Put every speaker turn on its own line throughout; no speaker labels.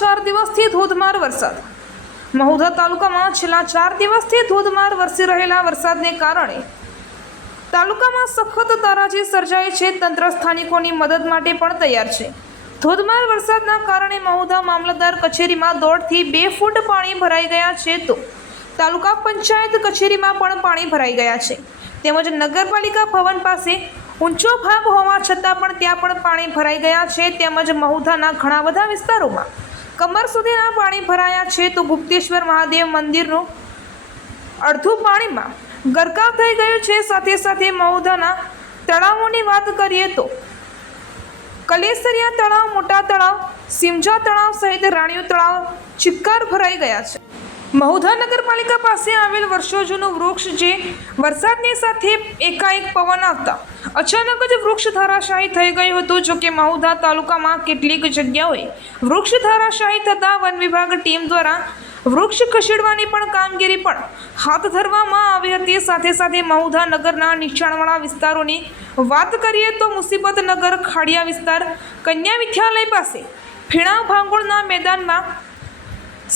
ચાર દિવસથી ધોધમાર વરસાદ. મહુધા તાલુકામાં છેલ્લા ચાર દિવસથી ધોધમાર વરસી રહેલા વરસાદને કારણે તાલુકામાં સખત તારાજી સર્જાય છે. તંત્ર સ્થાનિકોની મદદ માટે પણ તૈયાર છે. ધોધમાર વરસાદના કારણે મહુધા મામલતદાર કચેરીમાં દોઢથી બે ફૂટ પાણી ભરાઈ ગયા છે તો તાલુકા પંચાયત કચેરીમાં પણ પાણી ભરાઈ ગયા છે. તેમજ નગરપાલિકા ભવન પાસે ઊંચો ભાગ હોવા છતાં પણ ત્યાં પણ પાણી ભરાઈ ગયા છે, તેમજ મહુધાના ઘણા બધા વિસ્તારોમાં. કમર સુધીના પાણી ભરાયા છે તો ગુપ્તેશ્વર મહાદેવ મંદિરનું અડધું પાણીમાં ગરકાવ થઈ ગયું છે. સાથે સાથે મહુધાના તળાવોની વાત કરીએ તો કલેસરિયા તળાવ, મોટા તળાવ, સિમજા તળાવ સહિત રાણીઓ તળાવ ચિક્કાર ભરાઈ ગયા છે. મહુધા નગરપાલિકા પાસે આવેલ વર્ષો જૂનું વૃક્ષ જે વરસાદની સાથે એકાએક પવન આવતા અચાનક જ વૃક્ષ ધારાશાહી થઈ ગયું હતું. જો કે મહુધા તાલુકામાં કેટલીક જગ્યાઓએ વૃક્ષ ધારાશાહી થતાં વન વિભાગ ટીમ દ્વારા વૃક્ષ ખસેડવાની પણ કામગીરી પણ હાથ ધરવામાં આવી હતી. સાથે સાથે મહુધા નગરના નીચાણવાળા વિસ્તારોની વાત કરીએ તો મુસીબત નગર ખાડિયા વિસ્તાર કન્યા વિદ્યાલય પાસે ફીણા ભાંગોળના મેદાનમાં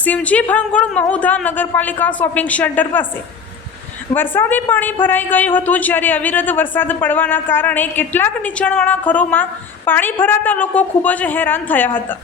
સિમજી ભાંગોળ મહુધા નગરપાલિકા શોપિંગ સેન્ટર પાસે. વરસાદી પાણી ભરાઈ ગયું હતું જ્યારે અવિરત વરસાદ પડવાના કારણે કેટલાક નીચાણવાળા ઘરોમાં પાણી ભરાતા લોકો ખૂબ જ હેરાન થયા હતા.